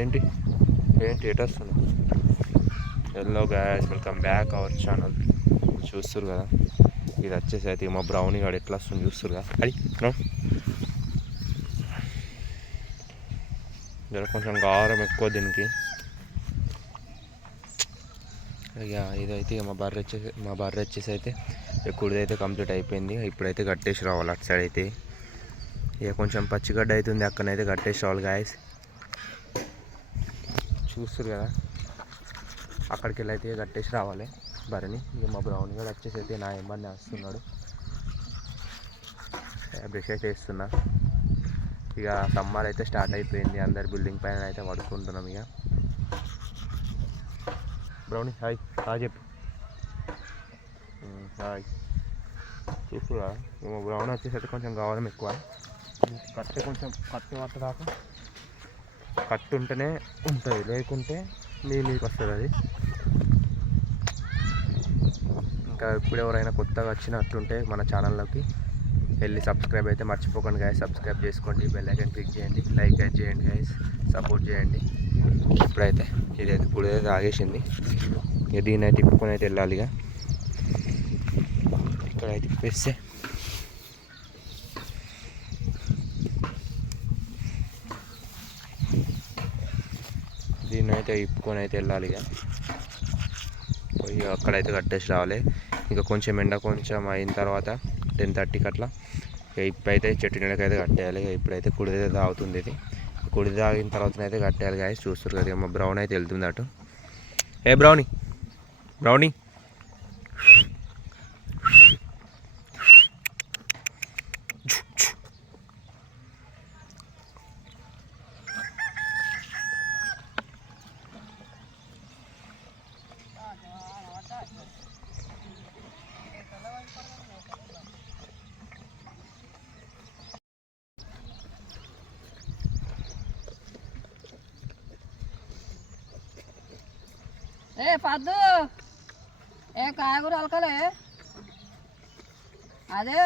ఏంటి ఏంటి ఎటు వస్తుంది? Hello guys, welcome back our channel. చూస్తారు కదా, ఇది వచ్చేసి అయితే మా బ్రౌనీ గాడు ఎట్లా వస్తుంది చూస్తారు కదా. అది జర కొంచెం గారం ఎక్కువ దీనికి. ఇక ఇదైతే మా బర్రె వచ్చేసి అయితే కుడిదైతే కంప్లీట్ అయిపోయింది. ఇప్పుడైతే కట్టేసి రావాలి అటు సైడ్ అయితే. ఇక కొంచెం పచ్చిగడ్డ అవుతుంది, అక్కడనైతే కట్టేసి రావాలి గాయస్. చూస్తారు కదా, అక్కడికి వెళ్ళి అయితే కట్టేసి రావాలి బర్రెని. ఇక మా బ్రౌన్ గారు వచ్చేసి అయితే నా ఏమన్నా వస్తున్నాడు, బ్రష్ అయితే వేస్తున్నా. ఇక సమ్మర్ అయితే స్టార్ట్ అయిపోయింది, అందరు బిల్డింగ్ పైన అయితే పడుకుంటున్నాం. ఇక బ్రౌనీ హాయ్ హాయ్ చెప్పు. హాయ్. చూస్తురా, మా బ్రౌన్ వచ్చేసి అయితే కొంచెం కావడం ఎక్కువ. కట్టె కొంచెం కట్టె పట్టదాకా కట్టు ఉంటేనే ఉంటుంది, లేకుంటే మీదకి వస్తుంది అది. ఇంకా ఇప్పుడు ఎవరైనా కొత్తగా వచ్చినట్టుంటే మన ఛానల్లోకి వెళ్ళి సబ్స్క్రైబ్ అయితే మర్చిపోకండి గాయస్. సబ్స్క్రైబ్ చేసుకోండి, బెల్ ఐకాన్ క్లిక్ చేయండి, లైక్ అయితే చేయండి గాయస్, సపోర్ట్ చేయండి. ఇప్పుడైతే ఇదైతే ఇప్పుడైతే ఆగేసింది. ఇక దీన్ని అయితే తిప్పుకొని అయితే వెళ్ళాలి. ఇక ఇక్కడైతే తిప్పేస్తే దీన్ని అయితే ఇప్పుకొని అయితే వెళ్ళాలి. ఇక పోయి అక్కడైతే కట్టేసి రావాలి. ఇంకా కొంచెం ఎండ కొంచెం అయిన తర్వాత 10:30కి అట్లా ఇప్పుడైతే చెట్టు నీడకైతే కట్టేయాలి. ఇప్పుడైతే కుడిదైతే తాగుతుంది. ఇది కుడి తాగిన తర్వాత అయితే కట్టేయాలి గాయస్. చూస్తారు కదా, మా బ్రౌన్ అయితే వెళ్తుంది అటు. ఏ బ్రౌనీ బ్రౌనీ ఏ పద్దు ఏ కాయగూర అలకలే అదే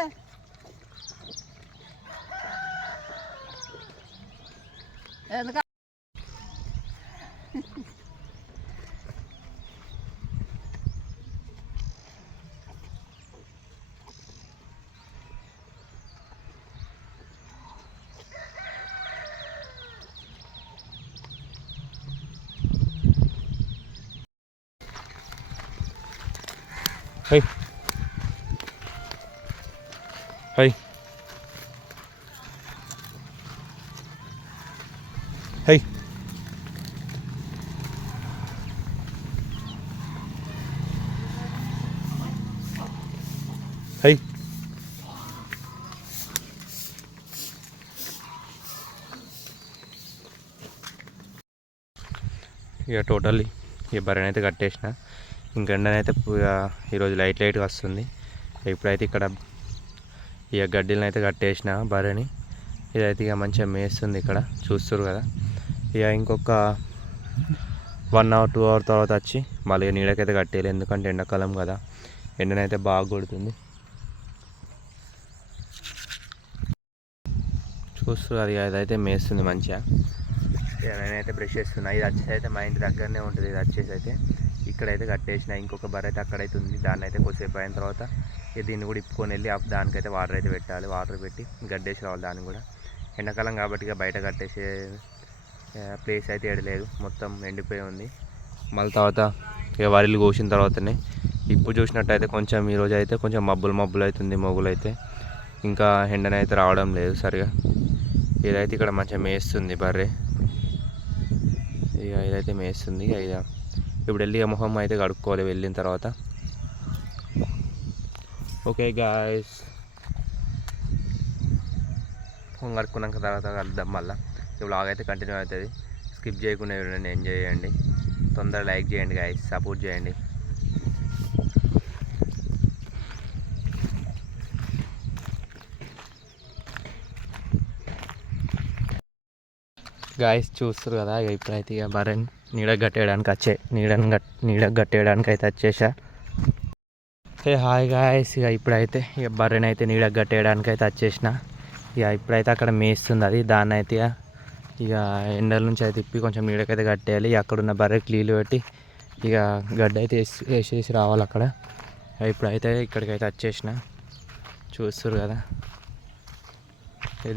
ఎందుక హై హై హై హై. ఇక టోటల్లీ ఈ బర్రెని అయితే కట్టేసిన. ఇంక ఎండనైతే ఈరోజు లైట్గా వస్తుంది. ఇప్పుడైతే ఇక్కడ ఇక గడ్డిలను అయితే కట్టేసిన బర్రెని. ఇదైతే ఇక మంచిగా మేస్తుంది ఇక్కడ, చూస్తారు కదా. ఇక ఇంకొక 1 hour 2 hour తర్వాత వచ్చి మళ్ళీ నీడకైతే కట్టేయాలి, ఎందుకంటే ఎండాకాలం కదా, ఎండనైతే బాగా కొడుతుంది. చూస్తారు అది అదైతే మేస్తుంది మంచిగా. ఇక నేనైతే బ్రష్ చేస్తున్నా. ఇది వచ్చేసి అయితే మా ఇంటి దగ్గరనే ఉంటుంది. ఇది వచ్చేసి అయితే ఇక్కడైతే కట్టేసిన. ఇంకొక బర్రె అయితే అక్కడైతే ఉంది, దాన్ని అయితే కొద్దిసేపు అయిన తర్వాత దీన్ని కూడా ఇప్పుకొని వెళ్ళి దానికైతే వాటర్ అయితే పెట్టాలి. వాటర్ పెట్టి గడ్డేసి రావాలి. దాన్ని కూడా ఎండాకాలం కాబట్టి ఇక బయట కట్టేసే ప్లేస్ అయితే ఏడలేదు, మొత్తం ఎండిపోయి ఉంది. మళ్ళీ తర్వాత ఇక వరిలు కోసిన తర్వాతనే ఇప్పుడు చూసినట్టయితే కొంచెం ఈరోజు అయితే కొంచెం మబ్బులు అవుతుంది, మొగులు అయితే ఇంకా ఎండనైతే రావడం లేదు సరిగా. ఇదైతే ఇక్కడ మంచిగా మేస్తుంది బర్రె. ఇక ఇదైతే మేస్తుంది. ఇక ఇప్పుడు వెళ్ళి మొహం అయితే కడుక్కోవాలి వెళ్ళిన తర్వాత. ఓకే గాయస్, మొహం కడుక్కున్నాక తర్వాత కలుద్దాం మళ్ళీ. ఈ వ్లాగ్ అయితే కంటిన్యూ అవుతుంది, స్కిప్ చేయకుండా చూడండి, ఎంజాయ్ చేయండి. తొందరగా లైక్ చేయండి గాయస్, సపోర్ట్ చేయండి. గాయస్ చూస్తారు కదా, ఇప్పుడైతే ఇక బర్రెని నీడ కట్టేయడానికి అయితే వచ్చేసా. హాయ్ గాయస్, ఇక ఇప్పుడైతే ఇక బర్రెని అయితే నీడ కట్టేయడానికి అయితే వచ్చేసిన. ఇక ఇప్పుడైతే అక్కడ మేస్తుంది అది. దాన్ని అయితే ఇక ఎండల నుంచి అయితే తిప్పి కొంచెం నీడకైతే కట్టేయాలి. అక్కడున్న బర్రెకి నీళ్ళు పెట్టి ఇక గడ్డ అయితే వేసేసి రావాలి అక్కడ. ఇప్పుడైతే ఇక్కడికైతే వచ్చేసిన చూస్తారు కదా.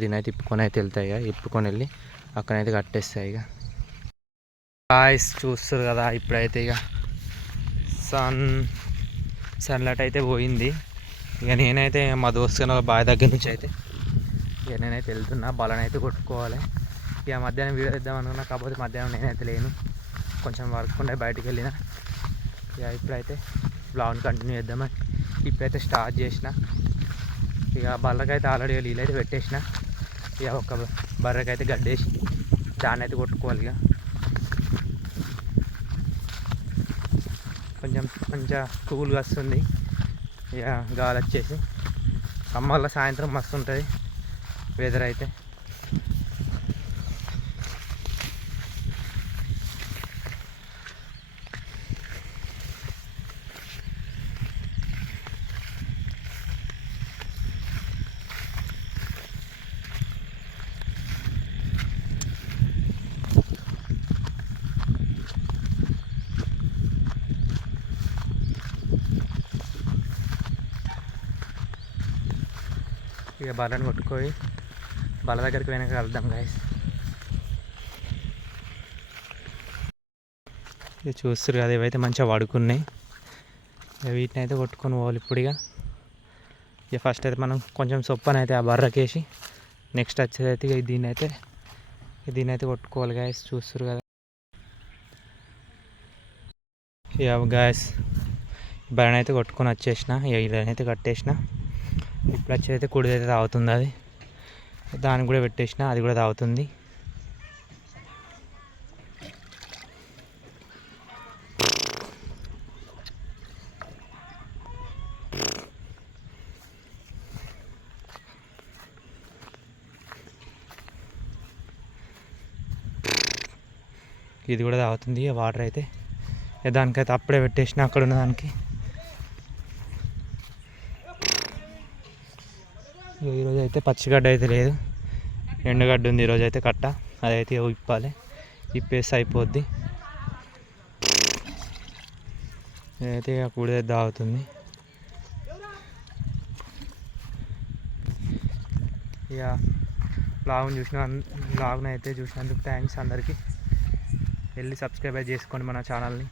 దీని అయితే తిప్పుకొని అయితే వెళ్తాయి. ఇక తిప్పుకొని వెళ్ళి అక్కడైతే కట్టేస్తాయి. ఇక గాయ్స్ చూస్తారు కదా, ఇప్పుడైతే ఇక సన్లైట్ అయితే పోయింది. ఇక నేనైతే మా దోస్తు బావి దగ్గర నుంచి అయితే ఇక నేనైతే వెళ్తున్నా. బలం అయితే కొట్టుకోవాలి. ఇక మధ్యాహ్నం వీడియో ఇద్దాం అనుకున్నా, కాకపోతే మధ్యాహ్నం నేనైతే లేను, కొంచెం వర్క్ ఉండే బయటికి వెళ్ళిన. ఇక ఇప్పుడైతే బ్లాగ్ని కంటిన్యూ చేద్దామని ఇప్పుడైతే స్టార్ట్ చేసిన. ఇక బర్రెకైతే ఆల్రెడీ నీళ్ళైతే పెట్టేసిన. ఇక ఒక బర్రెకైతే గడ్డేసి దాన్ని అయితే కొట్టుకోవాలి. ఇక కొంచెం మంచిగా కూల్గా వస్తుంది. ఇక గాలి వచ్చేసి సమ్మర్లో సాయంత్రం మస్తు ఉంటుంది వెదర్ అయితే. ఇక బర్రెని కొట్టుకొని బల దగ్గరికి వెనక కలుద్దాం గాయస్. ఇక చూస్తారు కదా, ఇవైతే మంచిగా పడుకున్నాయి. ఇక వీటిని అయితే కొట్టుకొని పోవాలి ఇప్పుడు. ఇక ఫస్ట్ అయితే మనం కొంచెం సొప్పని అయితే ఆ బర్రకేసి నెక్స్ట్ వచ్చేది అయితే ఇక దీన్ని అయితే కొట్టుకోవాలి గాయస్. చూస్తారు కదా. ఇక గాయస్ బర్రెని అయితే కొట్టుకొని వచ్చేసిన. ఇక ఇదైతే కట్టేసిన. ఇప్పుడు వచ్చేదైతే కుడిదైతే తాగుతుంది. అది దానికి కూడా పెట్టేసిన, అది కూడా తాగుతుంది. ఇది కూడా తాగుతుంది. వాటర్ అయితే దానికైతే అప్పుడే పెట్టేసిన అక్కడ ఉన్న దానికి. ఈరోజు అయితే పచ్చిగడ్డ అయితే లేదు, ఎండుగడ్డ ఉంది ఈరోజు అయితే కట్ట. అదైతే ఇప్పాలి, ఇప్పేసి అయిపోద్ది. ఇదైతే కూడి తాగుతుంది. ఇక బ్లాగ్ని అయితే చూసినందుకు థ్యాంక్స్ అందరికీ. వెళ్ళి సబ్స్క్రైబ్ చేసుకోండి మన ఛానల్ని.